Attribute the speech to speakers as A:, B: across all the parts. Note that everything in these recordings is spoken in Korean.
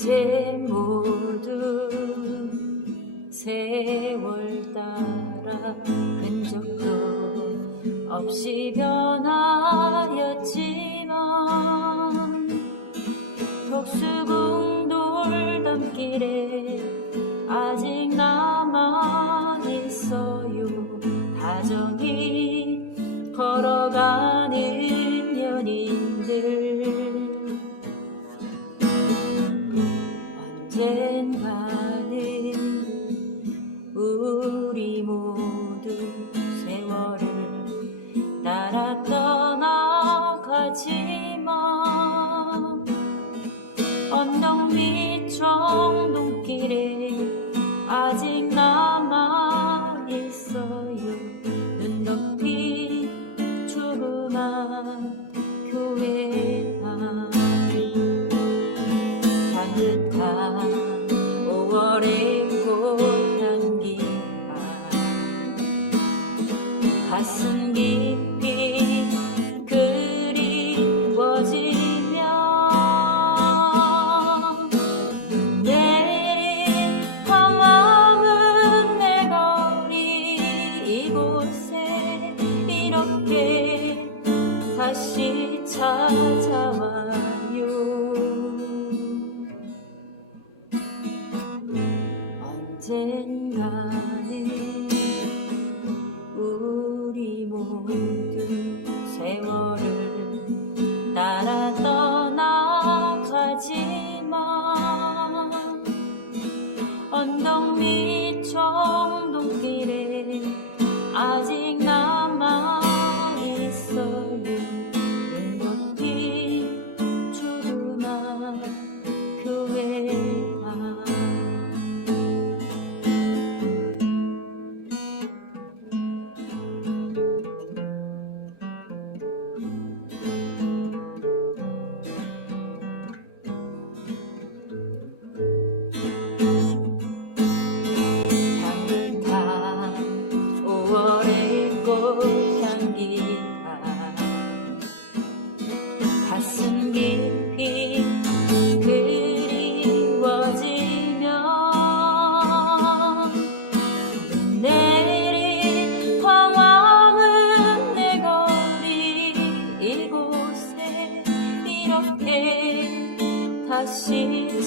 A: 이제 모두 세월 따라 흔적도 없이 변하였지만 독수궁 돌담길에 아직 남아 있어요. 다정히 걸어 우리 모두 세월을 따라 떠나가지만 언덕 밑 청동길에 가슴 깊이 그리워지며 내린 방황은 내 거리 이곳에 이렇게 다시 찾아와요. 언젠가는 언덕 밑 청동길에 아직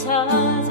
A: 다